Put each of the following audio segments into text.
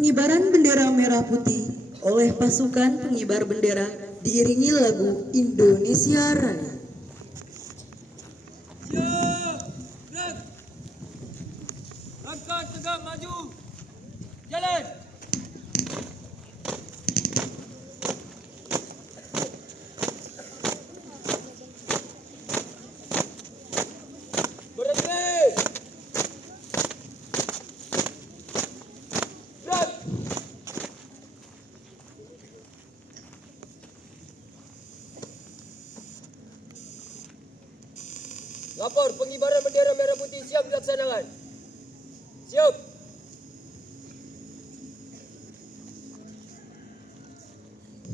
Pengibaran bendera merah putih oleh pasukan pengibar bendera diiringi lagu Indonesia Raya. Siap, gerak. Langkah tegak maju. Jalan. Berhenti. Gerak. Lapor pengibaran bendera merah putih siap dilaksanakan. Siap.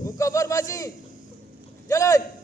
Buka formasi. Jalan.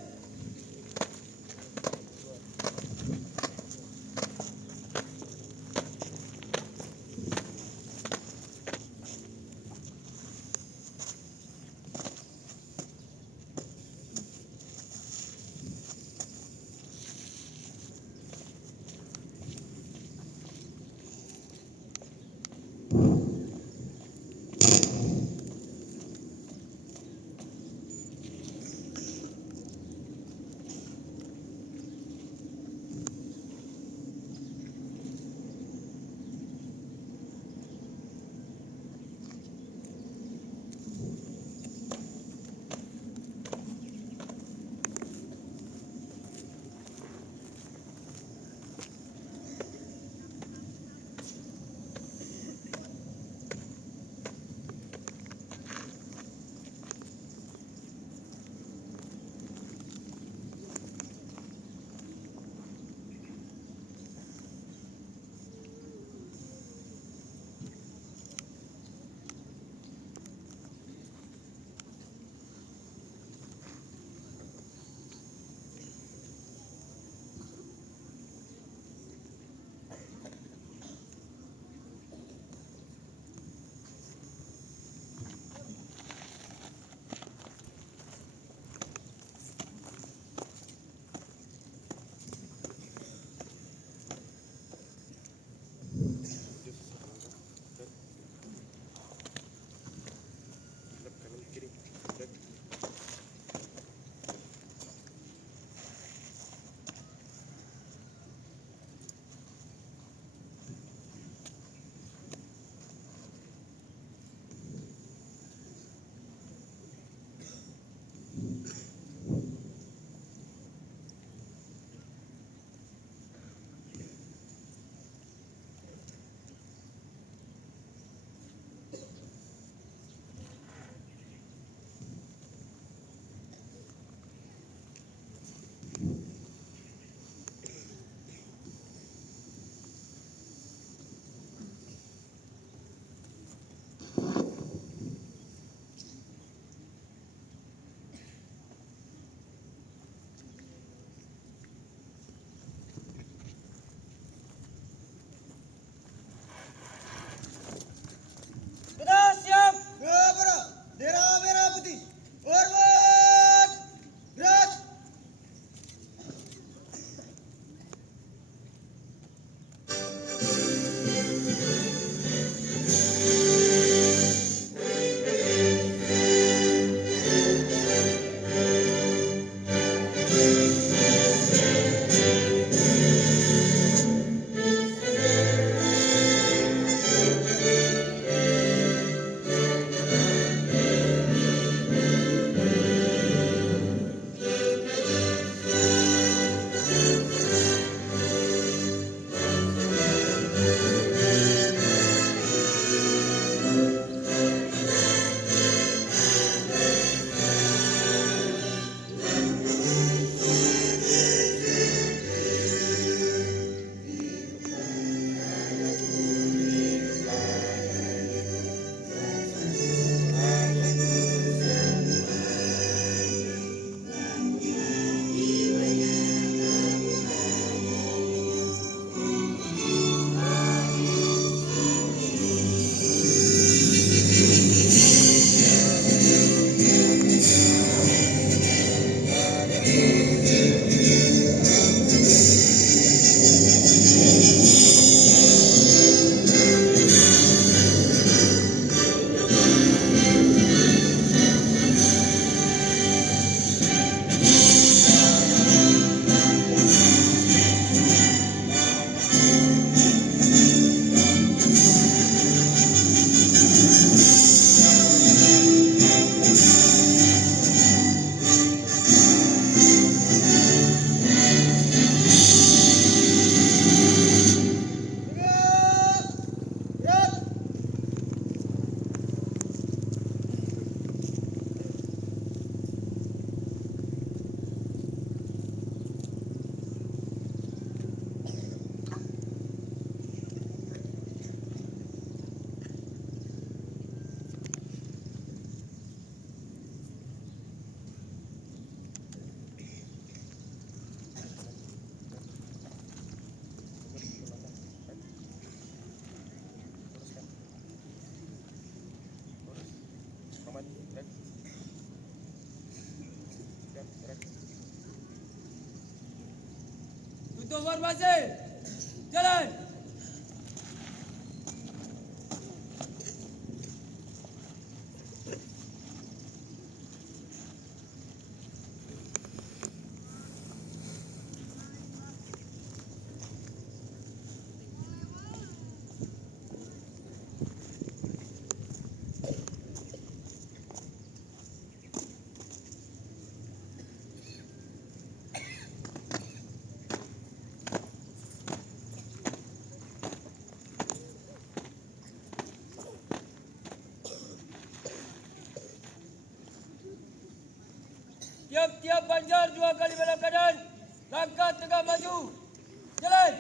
Sudah siap. Bendera merah putih. Hormat. Gerak. Tutup formasi. Jalan. Tiap-tiap banjar 2 kali belok kanan. Langkah tegak maju. Jalan.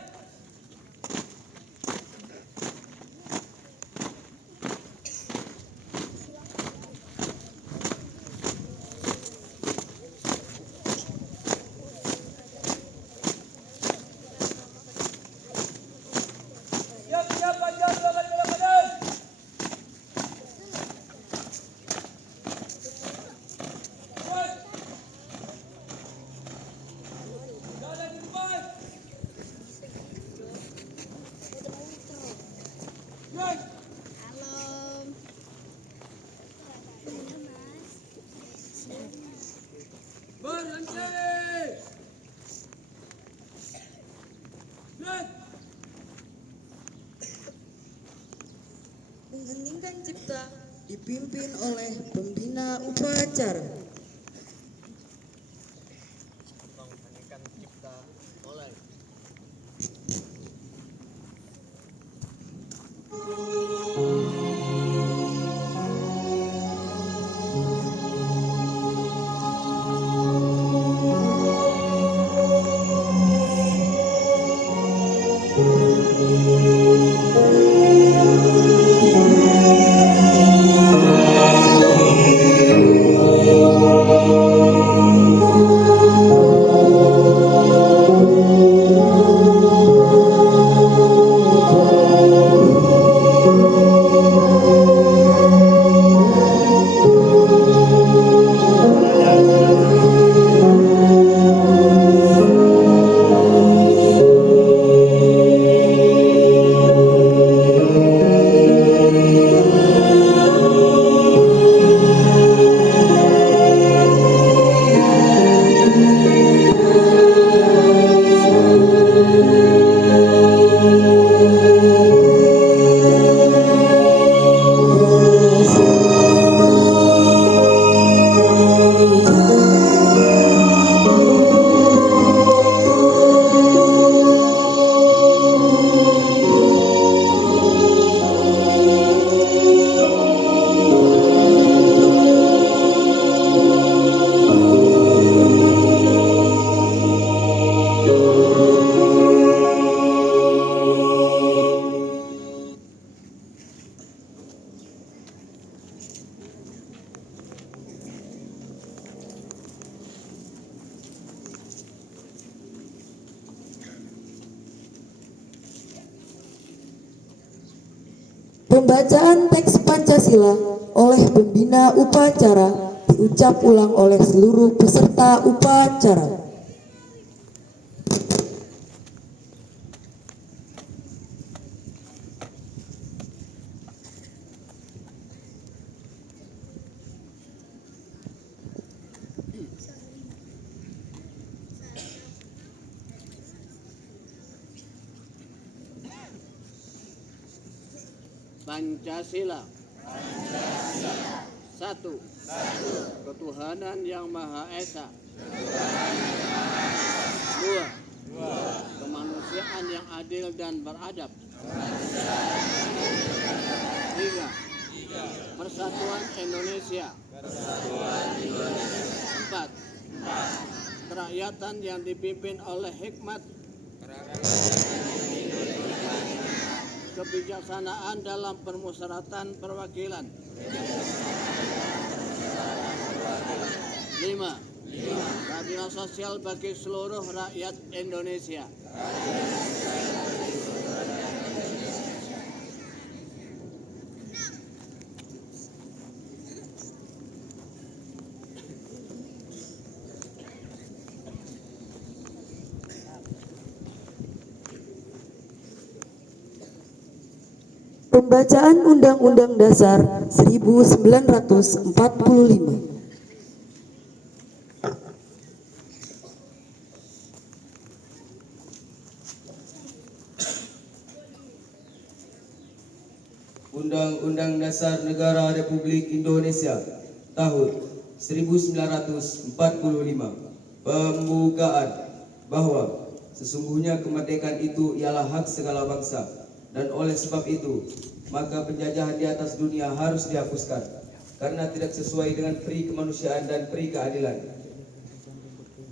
Tiap-tiap banjar 2 kali belok kanan. Jalan di depan. Jalan. Berhenti. Jalan. Mengheningkan cipta dipimpin oleh pembina upacara. Mengheningkan cipta oleh Pembacaan teks Pancasila oleh pembina upacara diucap ulang oleh seluruh peserta upacara. Pancasila. Satu. Ketuhanan yang Maha Esa. Dua. Kemanusiaan yang adil dan beradab. Tiga. Persatuan Indonesia. Empat. Kerakyatan yang dipimpin oleh hikmat, kebijaksanaan dalam permusyawaratan perwakilan. 5. Keadilan sosial bagi seluruh rakyat Indonesia. Pembacaan Undang-Undang Dasar 1945. Undang-Undang Dasar Negara Republik Indonesia tahun 1945. Pembukaan bahwa sesungguhnya kemerdekaan itu ialah hak segala bangsa, dan oleh sebab itu maka penjajahan di atas dunia harus dihapuskan karena tidak sesuai dengan peri kemanusiaan dan peri keadilan.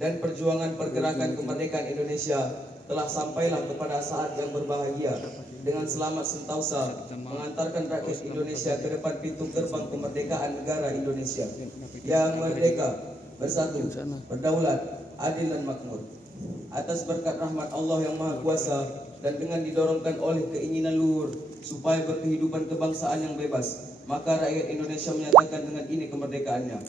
Dan perjuangan pergerakan kemerdekaan Indonesia telah sampailah kepada saat yang berbahagia dengan selamat sentosa mengantarkan rakyat Indonesia ke depan pintu gerbang kemerdekaan negara Indonesia yang merdeka, bersatu, berdaulat, adil dan makmur. Atas berkat rahmat Allah yang Maha Kuasa dan dengan didorongkan oleh keinginan luhur supaya berkehidupan kebangsaan yang bebas, maka rakyat Indonesia menyatakan dengan ini kemerdekaannya.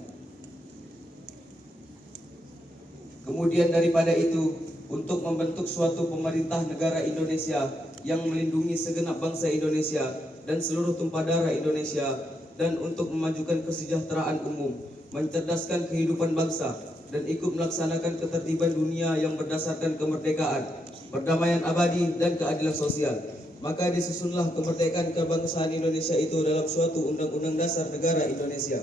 Kemudian daripada itu, untuk membentuk suatu pemerintah negara Indonesia yang melindungi segenap bangsa Indonesia dan seluruh tumpah darah Indonesia, dan untuk memajukan kesejahteraan umum, mencerdaskan kehidupan bangsa, dan ikut melaksanakan ketertiban dunia yang berdasarkan kemerdekaan, perdamaian abadi, dan keadilan sosial. Maka disusunlah kemerdekaan kebangsaan Indonesia itu dalam suatu Undang-Undang Dasar Negara Indonesia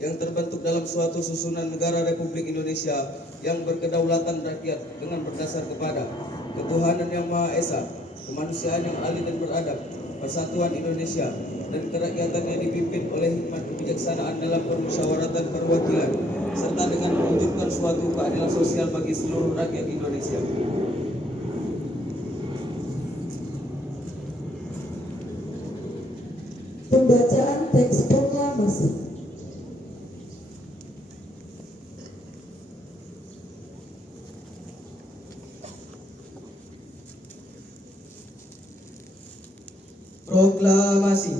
yang terbentuk dalam suatu susunan negara Republik Indonesia yang berkedaulatan rakyat dengan berdasar kepada ketuhanan yang Maha Esa, kemanusiaan yang adil dan beradab, persatuan Indonesia, dan kerakyatan yang dipimpin oleh hikmat kebijaksanaan dalam permusyawaratan perwakilan, serta dengan mewujudkan suatu keadilan sosial bagi seluruh rakyat Indonesia. Pembacaan teks proklamasi. Proklamasi.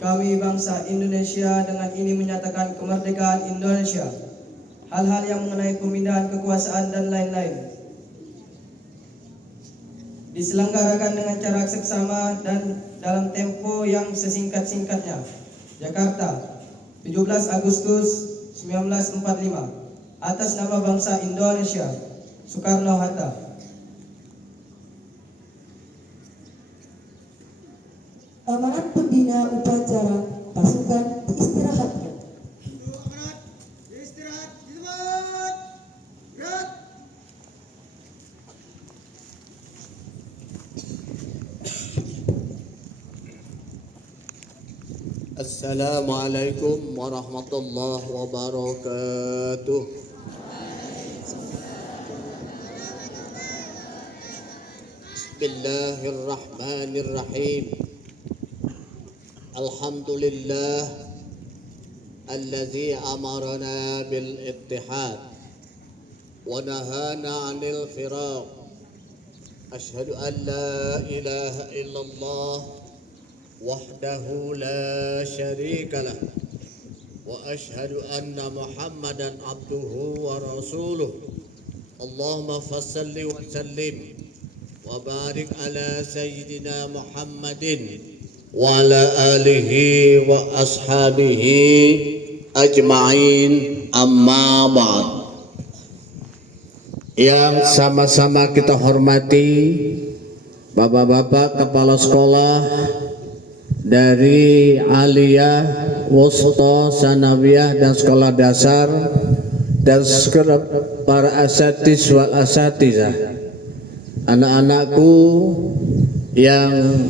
Kami bangsa Indonesia dengan ini menyatakan kemerdekaan Indonesia. Hal-hal yang mengenai pemindahan kekuasaan dan lain-lain diselenggarakan dengan cara seksama dan dalam tempo yang sesingkat-singkatnya. Jakarta, 17 Agustus 1945. Atas nama bangsa Indonesia, Soekarno-Hatta. Amanat pembina upacara pasukan diistirahatkan. Assalamualaikum warahmatullahi wabarakatuh. Bismillahirrahmanirrahim. Alhamdulillah allazi amarana bil ittihad wa nahana 'anil firaq. Ashhadu an la ilaha illallah wahdahu la syarika lah wa ashhadu anna Muhammadan abduhu wa rasuluh. Allahumma fassalli wa sallim wa barik ala sayyidina Muhammadin wa ala alihi wa ashabihi ajma'in, amma ba'd. Yang sama-sama kita hormati Bapak-bapak kepala sekolah dari Aliyah, Wusta, Sanawiyah dan sekolah dasar, dan para asatiz wal asatizah, anak-anakku yang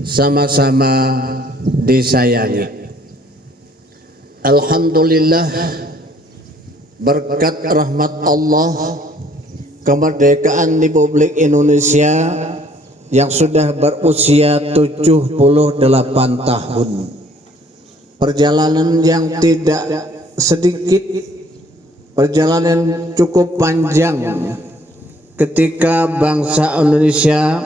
sama-sama disayangi. Alhamdulillah, berkat rahmat Allah, kemerdekaan Republik Indonesia yang sudah berusia 78 tahun. Perjalanan yang tidak sedikit, perjalanan cukup panjang ketika bangsa Indonesia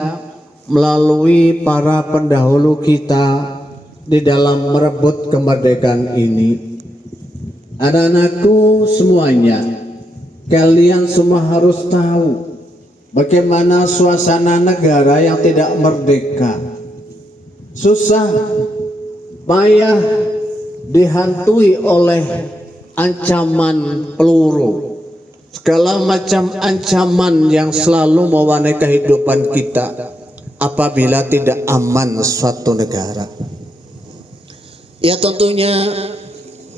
melalui para pendahulu kita di dalam merebut kemerdekaan ini. Anak-anakku semuanya, kalian semua harus tahu bagaimana suasana negara yang tidak merdeka. susah payah dihantui oleh ancaman peluru, segala macam ancaman yang selalu mewarnai kehidupan kita apabila tidak aman suatu negara. Ya tentunya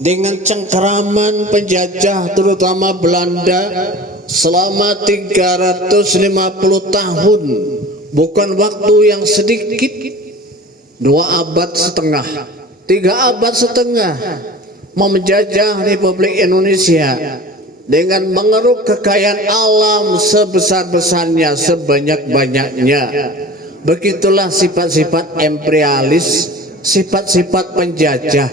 dengan cengkeraman penjajah terutama Belanda selama 350 tahun, bukan waktu yang sedikit, 2 abad setengah, 3 abad setengah menjajah Republik Indonesia dengan mengeruk kekayaan alam sebesar-besarnya, sebanyak-banyaknya. Begitulah sifat-sifat imperialis, sifat-sifat penjajah,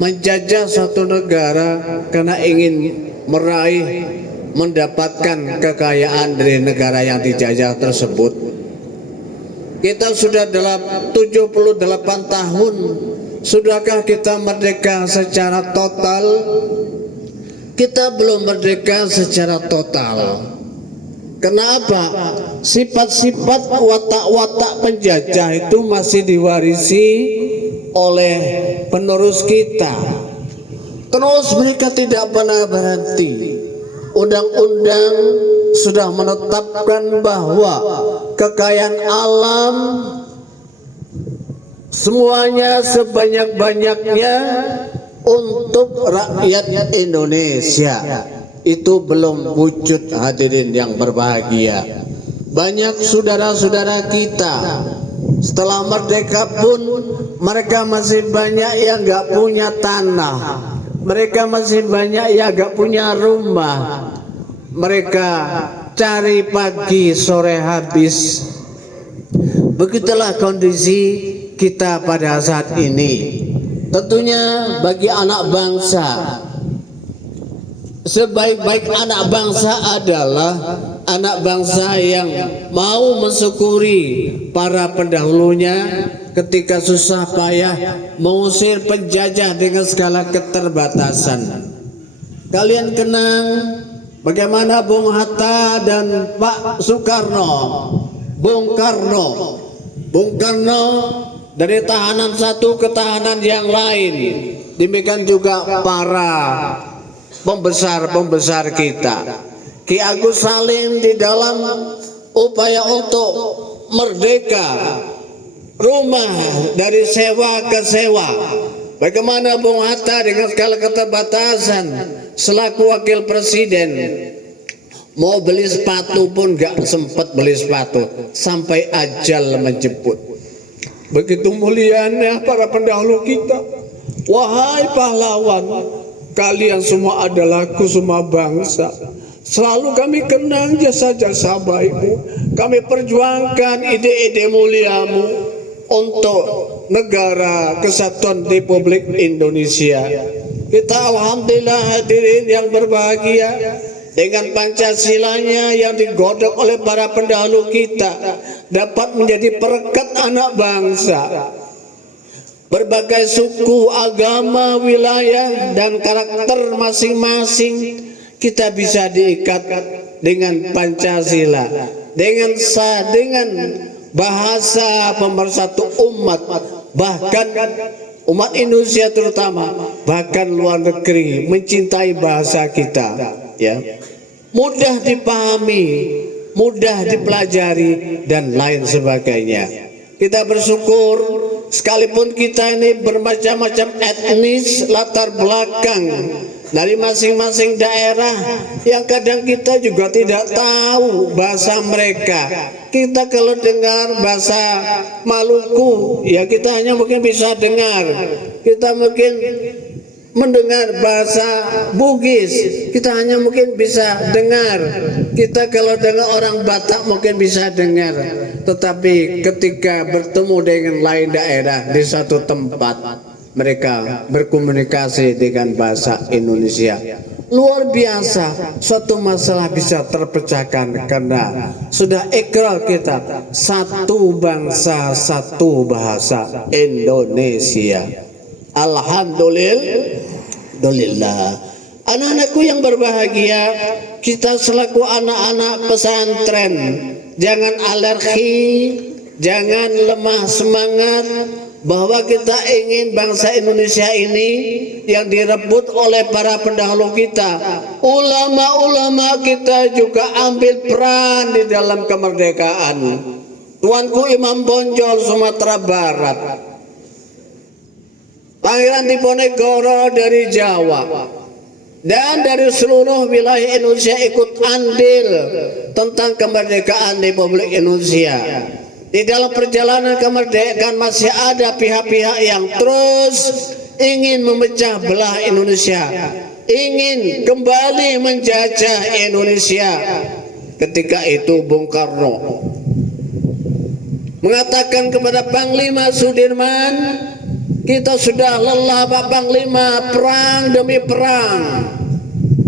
menjajah suatu negara karena ingin meraih, mendapatkan kekayaan dari negara yang dijajah tersebut. Kita sudah dalam 78 tahun, sudahkah kita merdeka secara total? Kita belum merdeka secara total. Kenapa? Sifat-sifat watak-watak penjajah itu masih diwarisi oleh penerus kita. Terus mereka tidak pernah berhenti. Undang-undang sudah menetapkan bahwa kekayaan alam semuanya sebanyak-banyaknya untuk rakyat Indonesia. Itu belum wujud, hadirin yang berbahagia. Banyak saudara-saudara kita setelah merdeka pun mereka masih banyak yang gak punya tanah, mereka masih banyak yang gak punya rumah. Mereka cari pagi sore habis. Begitulah kondisi kita pada saat ini. Tentunya bagi anak bangsa, sebaik-baik anak bangsa adalah anak bangsa yang mau mensyukuri para pendahulunya ketika susah payah mengusir penjajah dengan segala keterbatasan. Kalian kenang bagaimana Bung Hatta dan Pak Soekarno, Bung Karno dari tahanan satu ke tahanan yang lain. Demikian juga para pembesar-pembesar kita. Ki Agus Salim di dalam upaya untuk merdeka, rumah dari sewa ke sewa. Bagaimana Bung Hatta dengan segala keterbatasan selaku wakil presiden, mau beli sepatu pun gak sempat beli sepatu sampai ajal menjemput. Begitu mulianya para pendahulu kita. Wahai pahlawan, kalian semua adalah kusuma bangsa. Selalu kami kenang jasa-jasa baikmu. Kami perjuangkan ide-ide muliamu untuk negara kesatuan Republik Indonesia. Kita alhamdulillah hadirin yang berbahagia, dengan Pancasilanya yang digodok oleh para pendahulu kita dapat menjadi perekat anak bangsa. Berbagai suku, agama, wilayah, dan karakter masing-masing kita bisa diikat dengan Pancasila, dengan bahasa pemersatu umat, bahkan umat Indonesia terutama, bahkan luar negeri mencintai bahasa kita. Ya, mudah dipahami, mudah dipelajari, dan lain sebagainya. Kita bersyukur sekalipun kita ini bermacam-macam etnis, latar belakang dari masing-masing daerah, yang kadang kita juga tidak tahu bahasa mereka. Kita kalau dengar bahasa Maluku, ya kita hanya mungkin bisa dengar. Kita mungkin mendengar bahasa Bugis, kita hanya mungkin bisa dengar. Kita kalau dengar orang Batak mungkin bisa dengar. Tetapi ketika bertemu dengan lain daerah di satu tempat, mereka berkomunikasi dengan bahasa Indonesia. Luar biasa, suatu masalah bisa terpecahkan karena sudah ikrar kita, satu bangsa, satu bahasa, Indonesia. Alhamdulillah. Anak-anakku yang berbahagia, kita selaku anak-anak pesantren, jangan alergi, jangan lemah semangat, bahwa kita ingin bangsa Indonesia ini yang direbut oleh para pendahulu kita, ulama-ulama kita juga ambil peran di dalam kemerdekaan. Tuanku Imam Bonjol Sumatera Barat, Pangeran Diponegoro dari Jawa, dan dari seluruh wilayah Indonesia ikut andil tentang kemerdekaan Republik Indonesia. Di dalam perjalanan kemerdekaan masih ada pihak-pihak yang terus ingin memecah belah Indonesia, ingin kembali menjajah Indonesia. Ketika itu Bung Karno mengatakan kepada Panglima Sudirman, kita sudah lelah Pak Panglima, perang demi perang.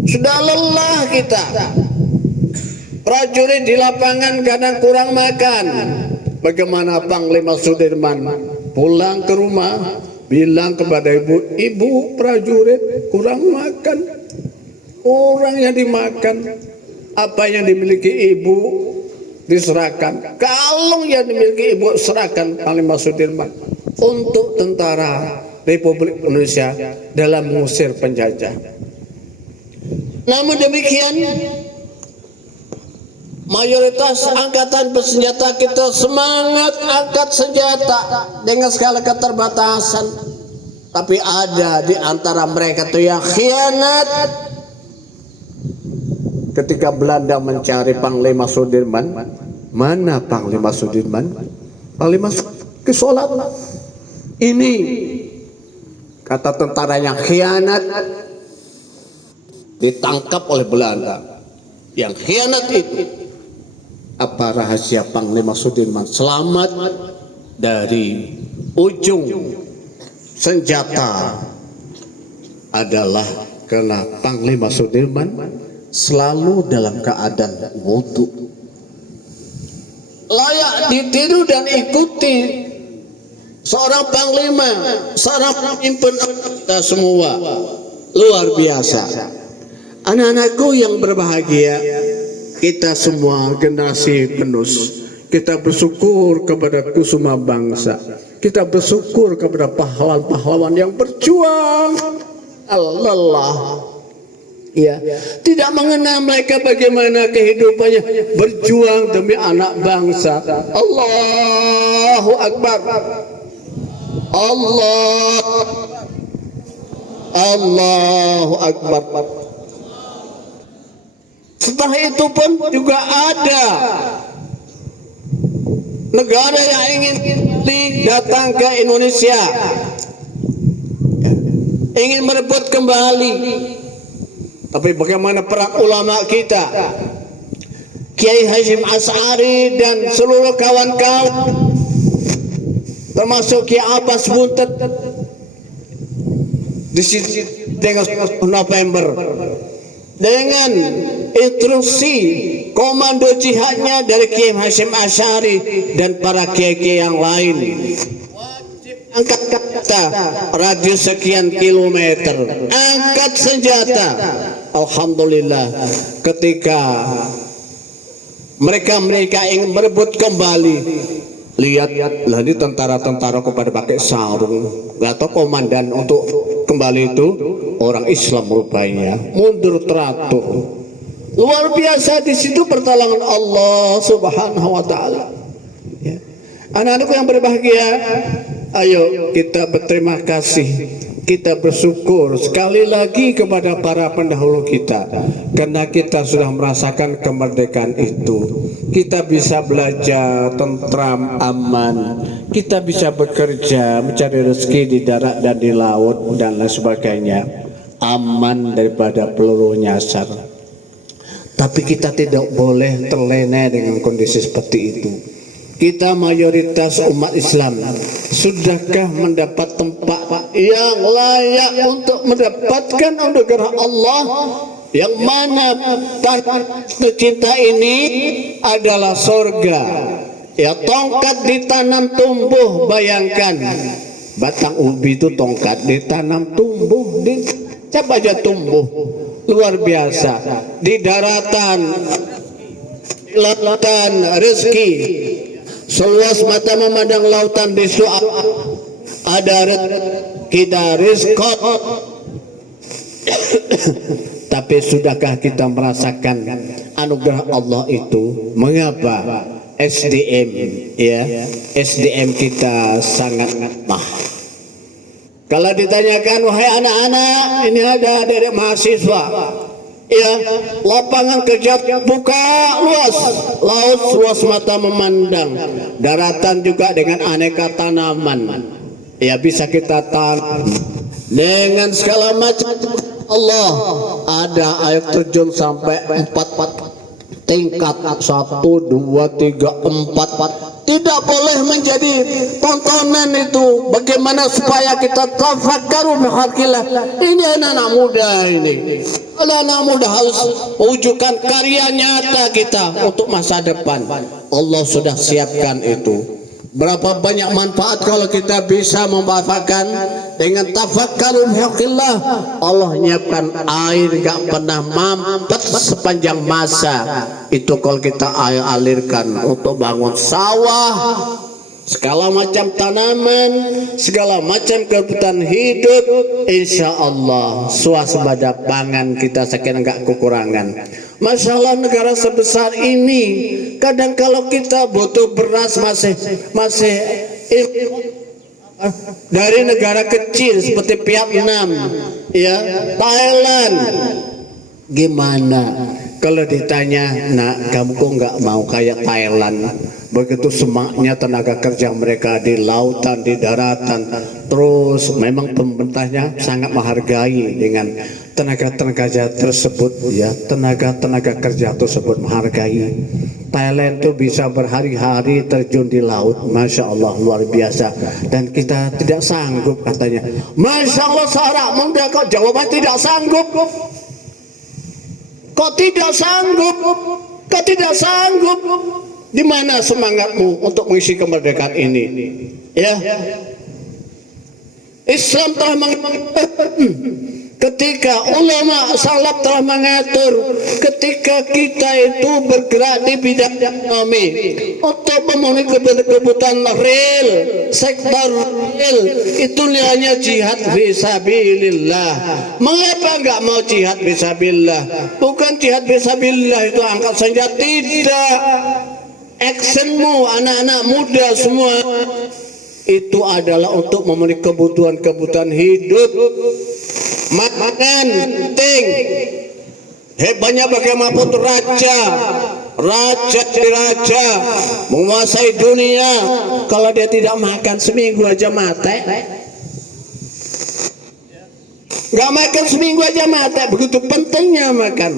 Sudah lelah kita. Prajurit di lapangan kadang kurang makan. Bagaimana Panglima Sudirman pulang ke rumah, bilang kepada ibu prajurit kurang makan. Orang yang dimakan, apa yang dimiliki ibu diserahkan. Kalung yang dimiliki ibu serahkan Panglima Sudirman untuk tentara Republik Indonesia dalam mengusir penjajah. Namun demikian, mayoritas angkatan bersenjata kita semangat angkat senjata dengan segala keterbatasan. Tapi ada di antara mereka tuh yang khianat. Ketika Belanda mencari Panglima Sudirman, mana Panglima Sudirman? Panglima ke sholat. Ini kata tentara yang khianat ditangkap oleh Belanda. Yang khianat itu, apa rahasia Panglima Sudirman selamat dari ujung senjata adalah karena Panglima Sudirman selalu dalam keadaan wudu, layak ditiru dan ikuti seorang panglima, seorang pemimpin kita semua. Luar biasa. Anak-anakku yang berbahagia, kita semua generasi penerus, kita bersyukur kepada kusuma bangsa, kita bersyukur kepada pahlawan-pahlawan yang berjuang lelah, ya, tidak mengenal mereka bagaimana kehidupannya berjuang demi anak bangsa. Allahu Akbar, Allahu Akbar. Setelah itu pun juga ada negara yang ingin datang ke Indonesia, ingin merebut kembali. Tapi bagaimana perang ulama kita, Kiai Hasyim Asy'ari dan seluruh kawan-kawan, termasuk Kiai Abbas Buntet, di sini dengan November dengan instruksi komando jihadnya dari Kiai Hasyim Asy'ari dan para kiai-kiai yang lain. Angkat kata radius sekian kilometer, angkat senjata. Alhamdulillah, ketika mereka ingin merebut kembali, lihat ini tentara-tentara kepada pakai sarung, nggak tahu komandan untuk kembali itu orang Islam rupanya, mundur teratur. Luar biasa, di situ pertolongan Allah Subhanahu wa taala. Ya. Anak-anakku yang berbahagia, ayo kita berterima kasih, kita bersyukur sekali lagi kepada para pendahulu kita, karena kita sudah merasakan kemerdekaan itu. Kita bisa belajar tentram, aman, kita bisa bekerja, mencari rezeki di darat dan di laut dan lain sebagainya, aman daripada peluru nyasar. Tapi kita tidak boleh terlena dengan kondisi seperti itu. Kita mayoritas umat Islam sudahkah mendapat tempat yang layak untuk mendapatkan anugerah Allah, yang mana tanah tercinta ini adalah surga. Ya, tongkat ditanam tumbuh, bayangkan batang ubi itu tongkat ditanam tumbuh, coba aja tumbuh, luar biasa. Di daratan, di lautan rezeki, seluas mata memandang lautan di ada kita rizqat. Tapi sudahkah kita merasakan anugerah Allah itu? Mengapa SDM ya, SDM kita sangat lemah? Kalau ditanyakan, wahai anak-anak, ini ada dari mahasiswa, ya, lapangan kerja buka luas, laut luas mata memandang, daratan juga dengan aneka tanaman, ya bisa kita tanam dengan segala macam. Allah ada air terjun sampai 4 tingkat, 1, 2, 3, 4. Tidak boleh menjadi tontonan itu. Bagaimana supaya kita tafakkaru bihaqillah. Ini anak-anak muda ini. Anak-anak muda harus mewujudkan karya nyata kita untuk masa depan. Allah sudah siapkan itu. Berapa banyak manfaat kalau kita bisa memanfaatkan dengan tafakkur bihaqillah. Allah nyiapkan air gak pernah mampet sepanjang masa. Itu kalau kita alirkan untuk bangun sawah, segala macam tanaman, segala macam kebutuhan hidup, insya Allah swasembada pangan kita sekian enggak kekurangan. Masya Allah, negara sebesar ini kadang kalau kita butuh beras masih dari negara kecil seperti Vietnam, ya, Thailand, gimana? Kalau ditanya, nak kamu kok nggak mau kayak Thailand? Begitu semangatnya tenaga kerja mereka di lautan, di daratan. Terus memang pemerintahnya sangat menghargai dengan tenaga-tenaga kerja tersebut, ya, tenaga-tenaga kerja tersebut menghargai. Thailand itu bisa berhari-hari terjun di laut, masya Allah, luar biasa. Dan kita tidak sanggup katanya. Masya Allah, seorang muda kok jawaban tidak sanggup. Kok tidak sanggup? Kok tidak sanggup? Di mana semangatmu untuk mengisi kemerdekaan ini? Ya, Islam telah ketika ulama salaf telah mengatur, ketika kita itu bergerak di bidang ekonomi untuk memenuhi kebutuhan real, sektor real, itu hanya jihad fisabilillah. Mengapa enggak mau jihad fisabilillah? Bukan jihad fisabilillah itu angkat senjata, tidak. Actionmu anak-anak muda semua itu adalah untuk memenuhi kebutuhan hidup. Makan penting. Hebatnya bagaimanapun raja menguasai dunia, kalau dia tidak makan seminggu aja mati. Nggak makan seminggu aja mati, begitu pentingnya makan.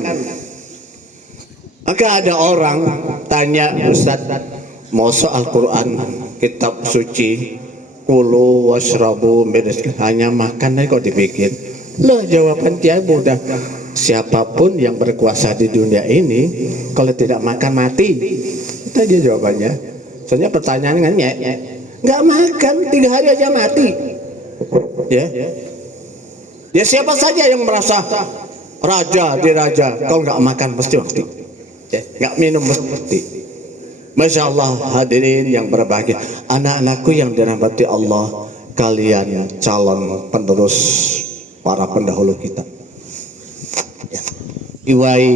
Maka ada orang tanya, Ustaz, mau soal Quran, kitab suci, kulu washrabu, hanya makan aja kok dipikir. Loh, jawaban dia mudah. Siapapun yang berkuasa di dunia ini, kalau tidak makan mati. Itu aja jawabannya. Soalnya pertanyaannya kan nggak makan 3 hari aja mati. Ya siapa saja yang merasa raja di raja, kalau nggak makan pasti mati. Ya, nggak minum mati. Masya Allah, hadirin yang berbahagia, anak-anakku yang dirahmati Allah, kalian calon penerus para pendahulu kita. Ya. Iwai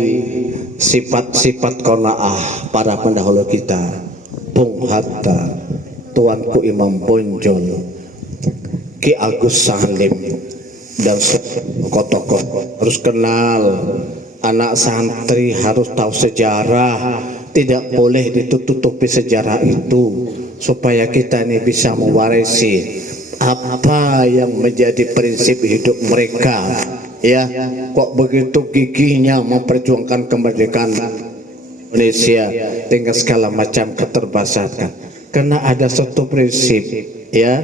sifat-sifat qanaah para pendahulu kita, Bung Hatta, Tuanku Imam Bonjol, Ki Agus Salim, dan tokoh-tokoh harus kenal. Anak santri harus tahu sejarah, tidak boleh ditutupi sejarah itu, supaya kita ini bisa mewarisi apa yang menjadi prinsip hidup mereka. Ya, kok begitu gigihnya memperjuangkan kemerdekaan Indonesia dengan segala macam keterbatasan. Karena ada satu prinsip, ya,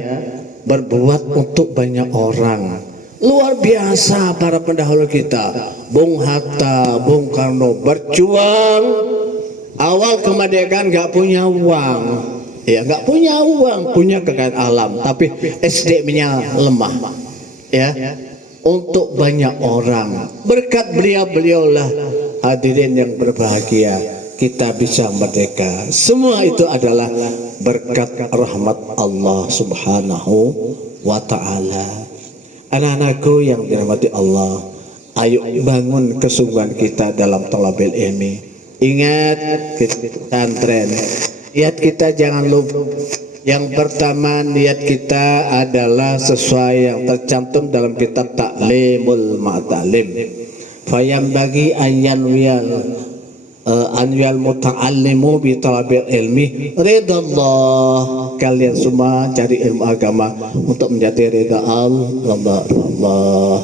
berbuat untuk banyak orang. Luar biasa para pendahulu kita. Bung Hatta, Bung Karno berjuang. Awal kemerdekaan nggak punya uang, ya, nggak punya uang, punya kekayaan alam, tapi SDM-nya lemah, ya, untuk banyak orang. Berkat beliau-beliaulah, hadirin yang berbahagia, kita bisa merdeka. Semua itu adalah berkat rahmat Allah Subhanahu wa ta'ala. Anak-anakku yang dirahmati Allah, ayo bangun kesungguhan kita dalam talabil ilmi. Ingat kita pesantren, niat kita jangan lupa. Yang pertama, niat kita adalah sesuai yang tercantum dalam kitab Ta'limul Ma'talim. Fayam bagi anwal muta'allimu bi talabil ilmi ridallah. Kalian semua cari ilmu agama untuk menjadi ridha Allah.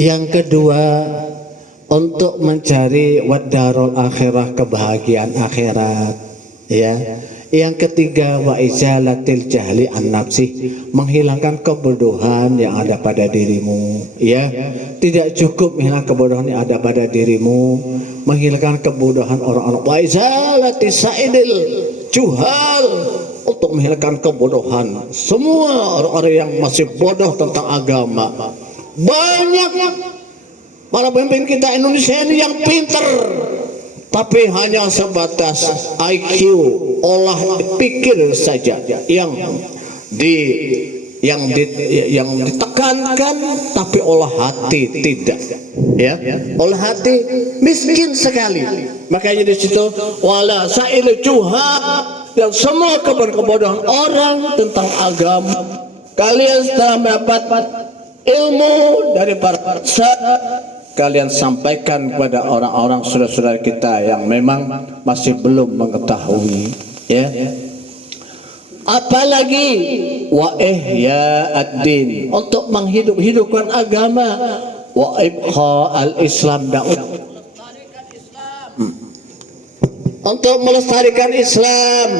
Yang kedua, untuk mencari wadarul akhirah, kebahagiaan akhirat, ya. Yang ketiga, wa izalatil jahli an nafsi, menghilangkan kebodohan yang ada pada dirimu, ya. Tidak cukup menghilangkan kebodohan yang ada pada dirimu, menghilangkan kebodohan orang-orang. Wa izalatis sa'idil juhal, untuk menghilangkan kebodohan semua orang-orang yang masih bodoh tentang agama. Banyak para pemimpin kita Indonesia ini yang pinter, tapi hanya sebatas IQ, olah pikir saja yang ditekankan, tapi olah hati tidak, ya. Olah hati miskin sekali. Makanya di situ wala sa'il juha, yang semua kebodohan orang tentang agama. Kalian setelah mendapat ilmu dari para kalian sampaikan kepada orang-orang saudara-saudara kita yang memang masih belum mengetahui, ya. Apalagi wa ihya ad-din, untuk menghidupkan agama, wa ibqa al-islam, untuk melestarikan Islam.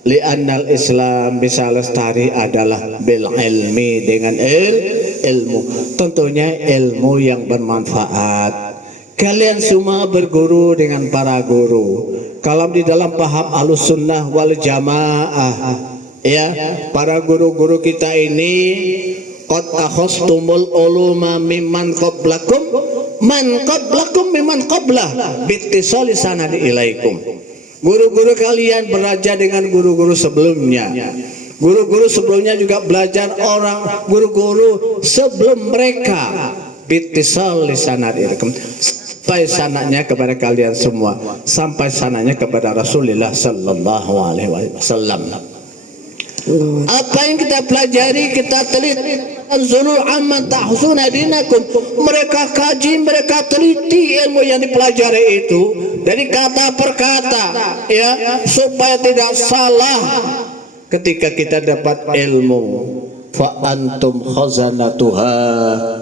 Li'annal Islam bisa lestari adalah bil ilmi, dengan ilmu. Tentunya ilmu yang bermanfaat. Kalian semua berguru dengan para guru. Kalau di dalam paham Ahlussunnah wal Jamaah, ya, para guru-guru kita ini qad akhastumul uluma mimman qablakum man qablakum mimman qablah bittisali sanadi ilaikum. Guru-guru kalian belajar dengan guru-guru sebelumnya. Guru-guru sebelumnya juga belajar orang guru-guru sebelum mereka. Bittisal lisanad ilaikum, sampai sanadnya kepada kalian semua, sampai sanadnya kepada Rasulullah sallallahu alaihi wasallam. Apa yang kita pelajari, kita teliti. Anzurul amman tahsuna dinakum, mereka kaji, mereka teliti ilmu yang dipelajari itu dari kata per kata, ya, supaya tidak salah ketika kita dapat ilmu. Fa antum khazanatuha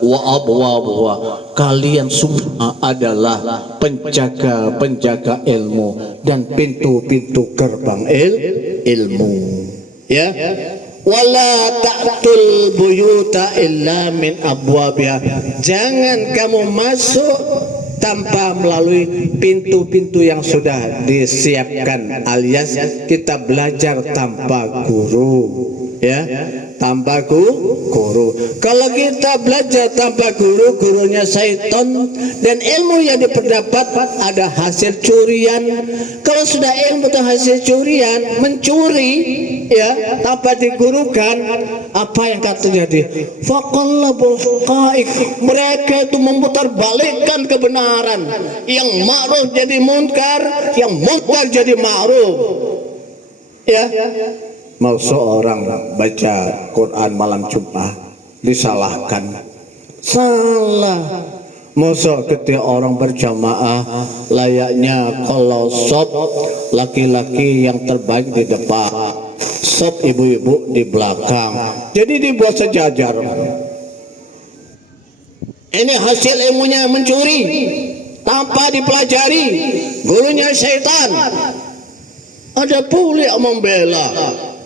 wa abwabuha, kalian semua adalah penjaga ilmu dan pintu-pintu gerbang ilmu, ya. Wala ta'tul buyuta illa min abwabiha, jangan kamu masuk tanpa melalui pintu-pintu yang sudah disiapkan, alias kita belajar tanpa guru, ya, tanpa guru. Kalau kita belajar tanpa guru, gurunya syaitan, dan ilmu yang diperdapat ada hasil curian. Kalau sudah ilmu itu hasil curian, mencuri, ya, tanpa digurukan, apa yang akan terjadi? Faqallabul haqaiq, mereka itu memutarbalikkan kebenaran, yang ma'ruf jadi munkar, yang munkar jadi ma'ruf, ya. Mau seorang baca Quran malam Jumat disalahkan, salah. Masa ketika orang berjamaah layaknya kalau sop laki-laki yang terbaik di depan, sop ibu-ibu di belakang, jadi dibuat sejajar. Ini hasil ilmunya mencuri tanpa dipelajari, gurunya syaitan. Ada pula yang membela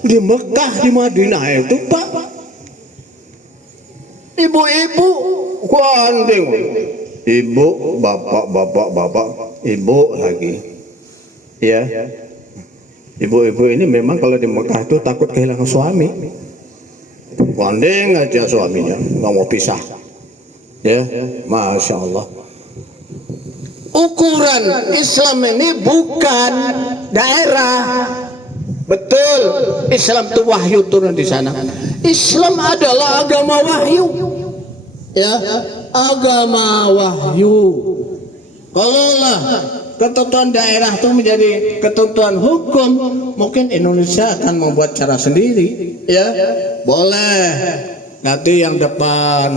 di Mekah, di Madinah itu, Pak, ibu-ibu gandeng, ibu, bapak, ibu lagi, ya. Ibu-ibu ini memang kalau di Mekah itu takut kehilangan suami, gandeng aja suaminya, nggak mau pisah, ya. Masya Allah. Ukuran Islam ini bukan daerah. Betul, Islam itu wahyu turun di sana. Islam adalah agama wahyu. Ya, agama wahyu. Kalaulah ketentuan daerah itu menjadi ketentuan hukum, mungkin Indonesia akan membuat cara sendiri. Ya, boleh. Nanti yang depan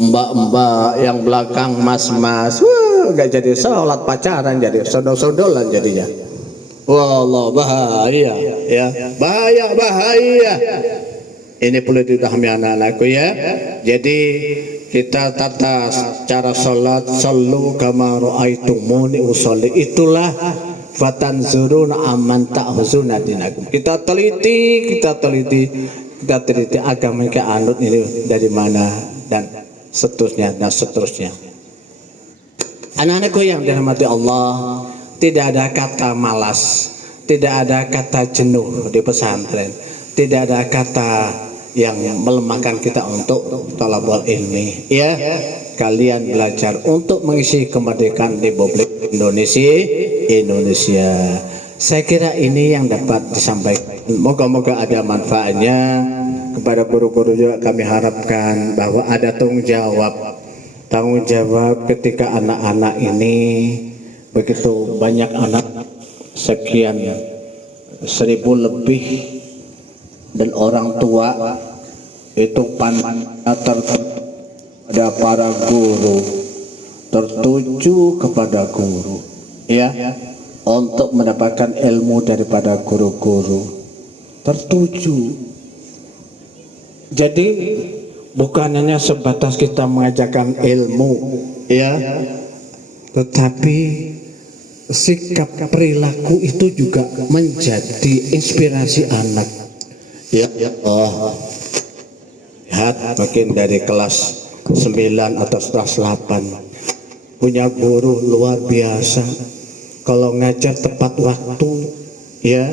mbak-mbak, yang belakang mas-mas, gak jadi sholat pacaran, jadi sodol-sodolan jadinya. Wallah bahaya, ya bahaya. Ini perlu dipahami anak-anakku ya. Jadi kita tata cara sholat, sallu kama ra'aitumuni usolli, itulah fatanzuruna amman ta'khuzuna dinakum. Kita teliti agama yang anut ini dari mana dan seterusnya. Anak-anakku yang dirahmati Allah, tidak ada kata malas, tidak ada kata jenuh di pesantren, tidak ada kata yang melemahkan kita untuk talabul ilmi. Ya, kalian belajar untuk mengisi kemerdekaan Republik Indonesia. Saya kira ini yang dapat disampaikan. Moga-moga ada manfaatnya. Kepada guru-guru juga kami harapkan bahwa ada tanggung jawab ketika anak-anak ini, begitu banyak anak, sekian 1000 lebih, dan orang tua itu ada para guru, tertuju kepada guru, ya, untuk mendapatkan ilmu daripada guru-guru, tertuju. Jadi bukan hanya sebatas kita mengajarkan ilmu, ya, tetapi sikap perilaku itu juga menjadi inspirasi anak. Ya, lihat mungkin dari kelas 9 atau kelas 8 punya guru luar biasa. Kalau ngajar tepat waktu, ya,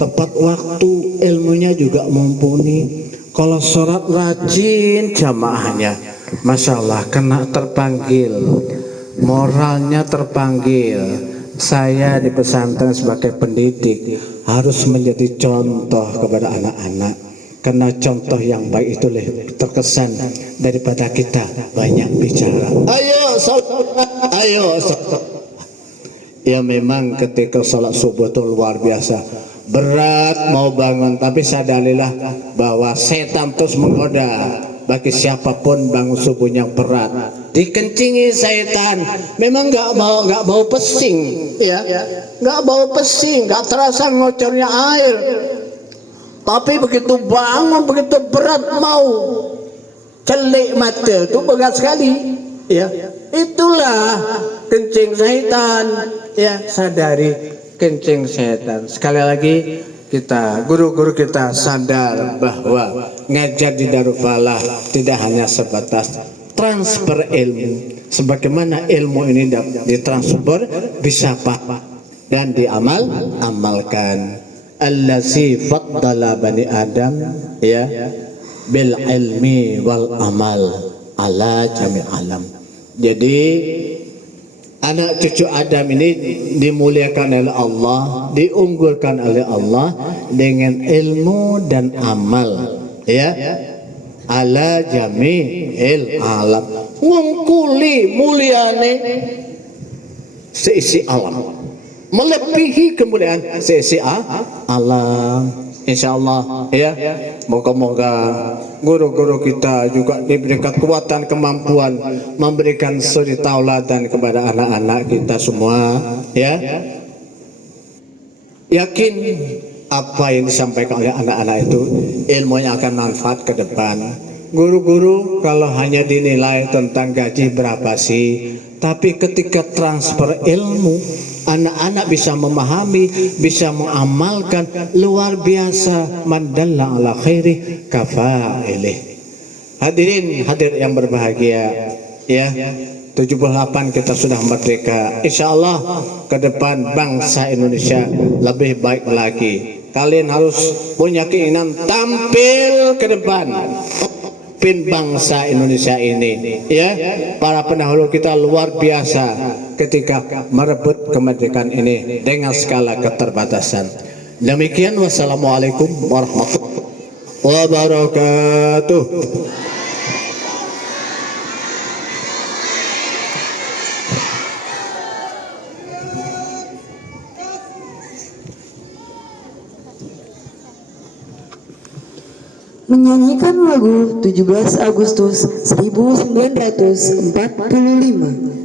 tepat waktu, ilmunya juga mumpuni. Kalau sholat rajin jamaahnya, masya Allah, kena terpanggil, moralnya terpanggil. Saya di pesantren sebagai pendidik harus menjadi contoh kepada anak-anak, karena contoh yang baik itu lebih terkesan daripada kita banyak bicara. Ayo. Ya memang ketika sholat subuh itu luar biasa, berat mau bangun, tapi sadarilah bahwa setan terus menggoda. Bagi siapapun bangun subuh yang berat, dikencingi setan, memang nggak bau pesing, ya, nggak bau pesing, nggak terasa ngocornya air. Tapi begitu bangun, begitu berat mau celik mata, itu berat sekali, ya. Itulah kencing setan, ya, sadari kencing setan. Sekali lagi kita, guru-guru kita sadar bahwa ngajar di Darul Falah tidak hanya sebatas transfer ilmu, sebagaimana ilmu ini ditransfer bisa paham dan diamalkan. Allazi faddala bani Adam, ya, bil ilmi wal amal ala jami alam. Jadi anak cucu Adam ini dimuliakan oleh Allah, diunggulkan oleh Allah dengan ilmu dan amal, ya, ala jami'il alam, ngungkuli muliane seisi alam, melebihi kemuliaan seisi alam. Insyaallah, ya, moga-moga guru-guru kita juga diberikan kekuatan, kemampuan memberikan suri tauladan kepada anak-anak kita semua, ya. Yakin apa yang disampaikan oleh anak-anak itu ilmunya akan manfaat ke depan. Guru-guru kalau hanya dinilai tentang gaji berapa sih, tapi ketika transfer ilmu, anak-anak bisa memahami, bisa mengamalkan, luar biasa. Man dalla ala khairi kafa'ilih. Hadir yang berbahagia, ya, 78 kita sudah merdeka. Insya Allah ke depan bangsa Indonesia lebih baik lagi. Kalian harus punya keinginan tampil ke depan bangsa Indonesia ini, ya. Para pendahulu kita luar biasa ketika merebut kemerdekaan ini dengan skala keterbatasan. Demikian, wassalamualaikum warahmatullahi wabarakatuh. Menyanyikan lagu 17 Agustus 1945.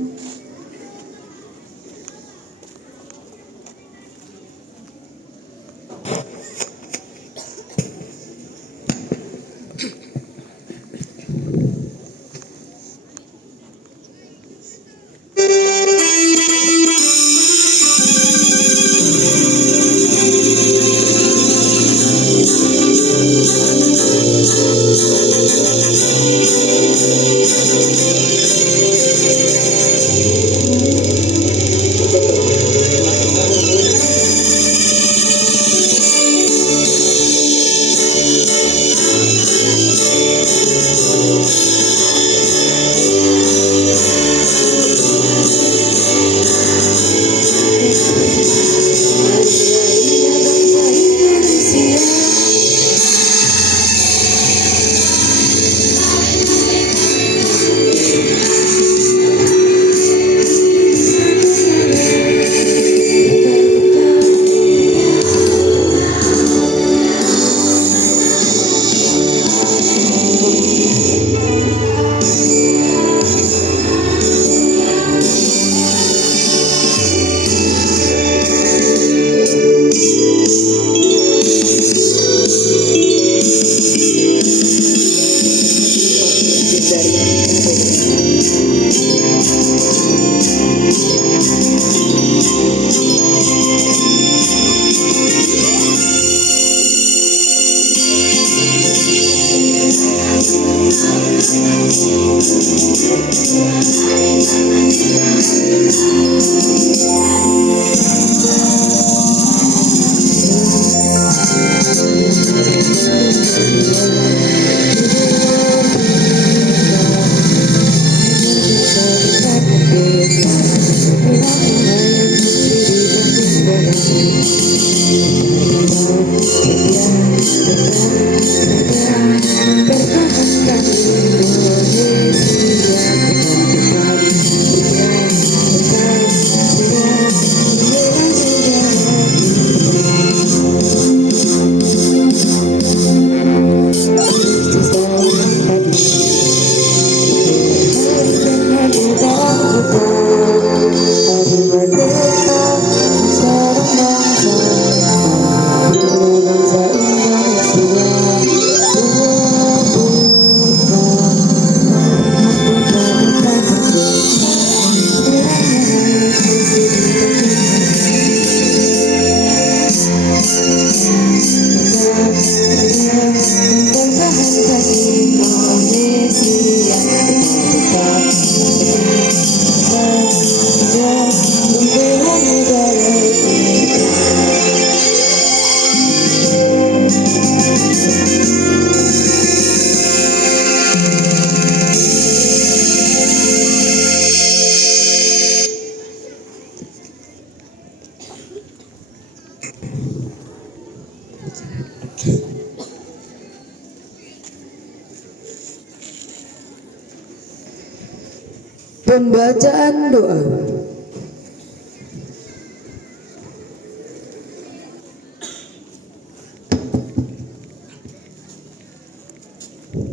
Pembacaan doa.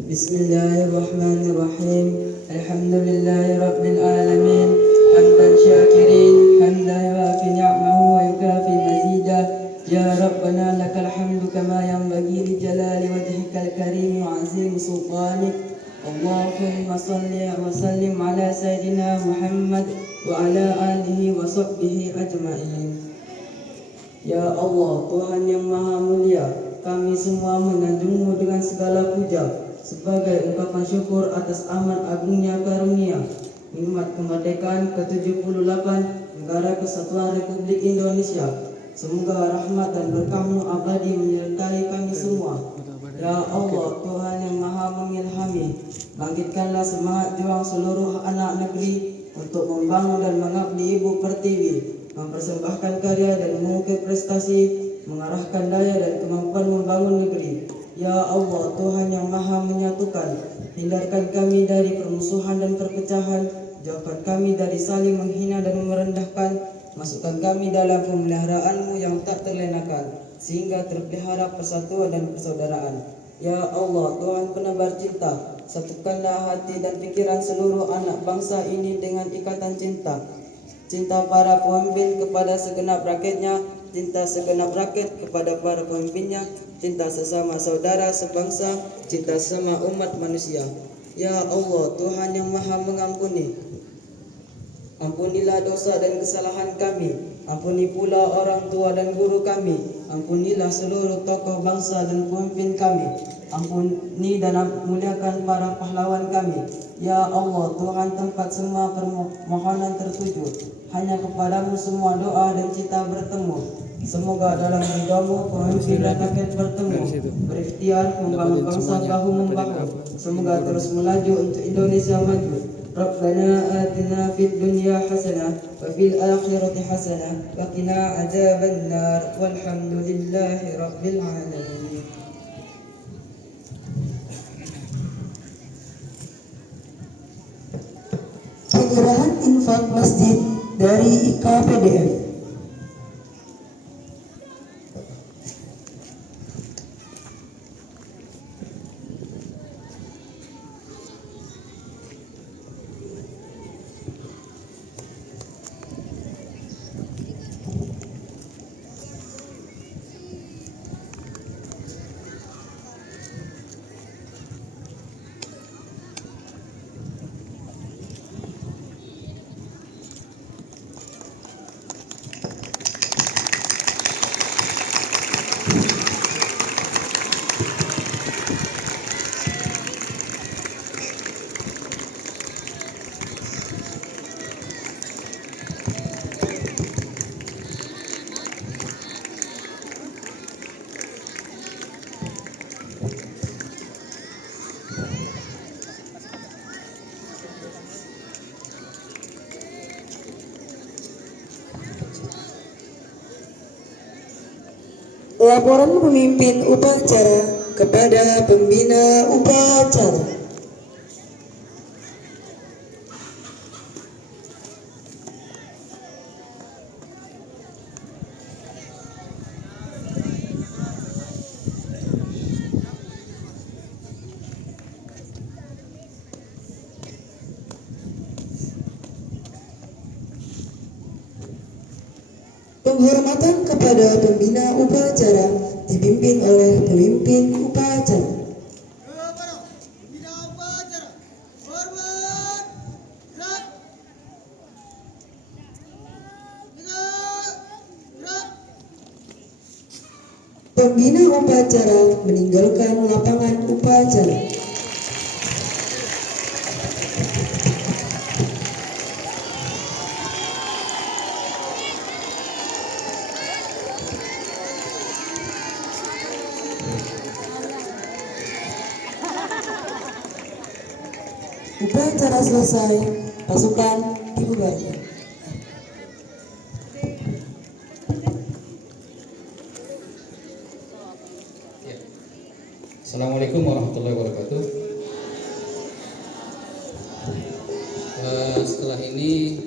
Bismillahirrahmanirrahim. Alhamdulillahi rabbil alamin. Hamdan syakirin, hamdan yuafi ni'amahu wa yukafi mazidah. Ya Rabbana lakal hamdu kama yanbaghi li jalali wajhikal karim wa azim sultanik. Allahumma salli wa sallim ala Sayyidina Muhammad wa ala alihi wa sahbihi ajma'in. Ya Allah, Tuhan yang Maha Mulia, kami semua menyanjungmu dengan segala puja sebagai ungkapan syukur atas amat agungnya karunia nikmat kemerdekaan ke-78 Negara Kesatuan Republik Indonesia. Semoga rahmat dan berkah-Mu abadi menyertai kami semua. Ya Allah, Tuhan yang Maha mengilhami, bangkitkanlah semangat juang seluruh anak negeri untuk membangun dan mengabdi Ibu Pertiwi, mempersembahkan karya dan mengukir prestasi, mengarahkan daya dan kemampuan membangun negeri. Ya Allah, Tuhan yang maha menyatukan, hindarkan kami dari permusuhan dan perpecahan, jauhkan kami dari saling menghina dan merendahkan, masukkan kami dalam pemeliharaan-Mu yang tak terlenakan, sehingga terpelihara persatuan dan persaudaraan. Ya Allah, Tuhan penebar cinta, satukanlah hati dan pikiran seluruh anak bangsa ini dengan ikatan cinta. Cinta para pemimpin kepada segenap rakyatnya, cinta segenap rakyat kepada para pemimpinnya, cinta sesama saudara sebangsa, cinta sesama umat manusia. Ya Allah, Tuhan yang maha mengampuni, ampunilah dosa dan kesalahan kami, ampuni pula orang tua dan guru kami, ampunilah seluruh tokoh bangsa dan pemimpin kami, ampuni dan muliakan para pahlawan kami. Ya Allah, Tuhan tempat semua permohonan tertuju, hanya kepadamu semua doa dan cita bertemu. Semoga dalam ridhamu pemimpin dan rakyat bertemu, berikhtiar membangun bangsa bahu-membahu. Semoga terus melaju untuk Indonesia maju. Rabbana atina fid dunya hasanah wa fil akhirati hasanah wa qina adzabannar walhamdulillahi rabbil alamin. Penyerahan infak masjid dari IKPDF. Laporan pemimpin upacara kepada pembina upacara. Penghormatan kepada pembina upacara dipimpin oleh pemimpin upacara. Pembina upacara meninggalkan lapangan upacara. Upacara selesai, pasukan dibubarkan. Assalamualaikum warahmatullahi wabarakatuh. Setelah ini